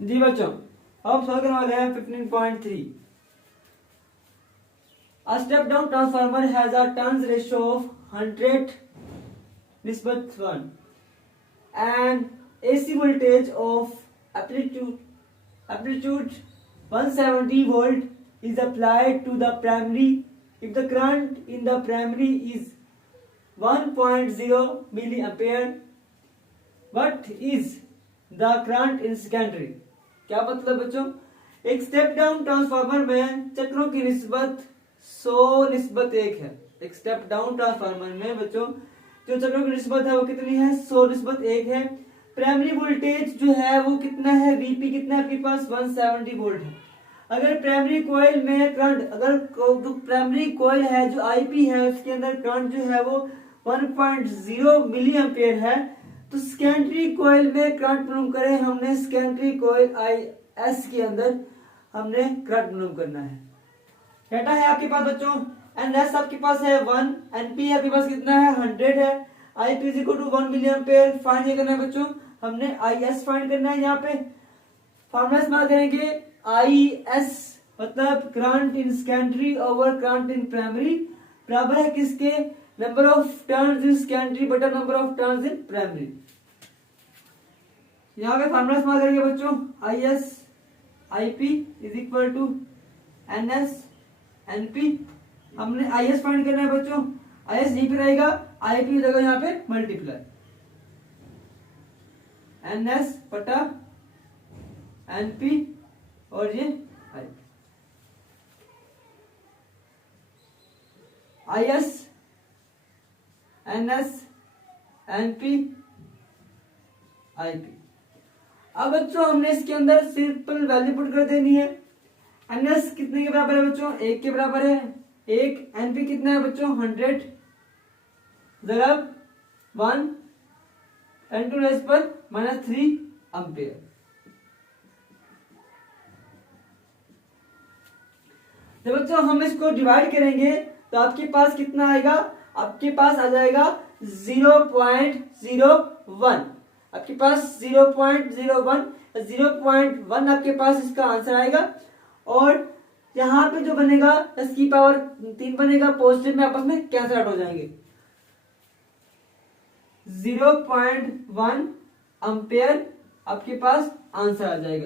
जी बच्चों, अब सॉल्व करने वाले हैं 15.3। A step down transformer has a turns ratio of 100:1 and AC voltage of amplitude 170 volt is applied to the primary if the current in the primary is 1.0 milliampere. What is the current in secondary? क्या मतलब बच्चों, एक step down transformer में चक्रों की निस्बत 100:1 है। एक स्टेप डाउन ट्रांसफार्मर में बच्चों जो चक्रों की निस्बत है वो कितनी है, 100:1 है। प्राइमरी वोल्टेज जो है वो कितना है, वीपी कितना है आपके पास, 170 वोल्ट है। अगर प्राइमरी कॉइल में करंट, अगर जो प्राइमरी कॉइल है जो आईपी है उसके अंदर करंट जो है वो 1.0 मिली एम्पियर है, तो सेकेंडरी कॉइल में करंट मालूम करें हमने। सेकेंडरी कॉइल आईएस के अंदर हमने करंट मालूम करना है। डाटा है आपके पास बच्चों, एनएस आपके पास है 1, एनपी आपके पास कितना है, 100 है। IP is equal to 1 milli ampere find करना है बच्चों, हमने आईएस फाइंड करना है। यहाँ पे फॉर्मूला इस्तेमाल करेंगे, आईएस मतलब current in secondary over current in primary बराबर है किसके, number of turns in secondary बटा number of turns in primary. यहाँ पे फॉर्मूला इस्तेमाल करेंगे बच्चों, I S I P is equal to N S N P. हमने आई एस फाइंड करना है बच्चों, आई एस यहीं पे रहेगा, आईपी हो जाएगा यहाँ पे मल्टीप्लाई एन एस बटा एनपी और ये I S N S NP IP. अब बच्चों हमने इसके अंदर सिंपल वैल्यू पुट कर देनी है। एनएस कितने के बराबर है बच्चों, 1 के बराबर है 1। एनपी कितना है बच्चों, 100 जगह 1 10⁻³ एम्पियर। तो बच्चों हम इसको डिवाइड करेंगे तो आपके पास कितना आएगा, आपके पास आ जाएगा 0.01। आपके पास 0.01 आपके पास इसका आंसर आएगा। और यहाँ पे जो बनेगा 10⁻³ बनेगा, पॉजिटिव में आपस में कैंसिल आउट हो जाएंगे। 0.1 एम्पियर आपके पास आंसर आ जाएगा।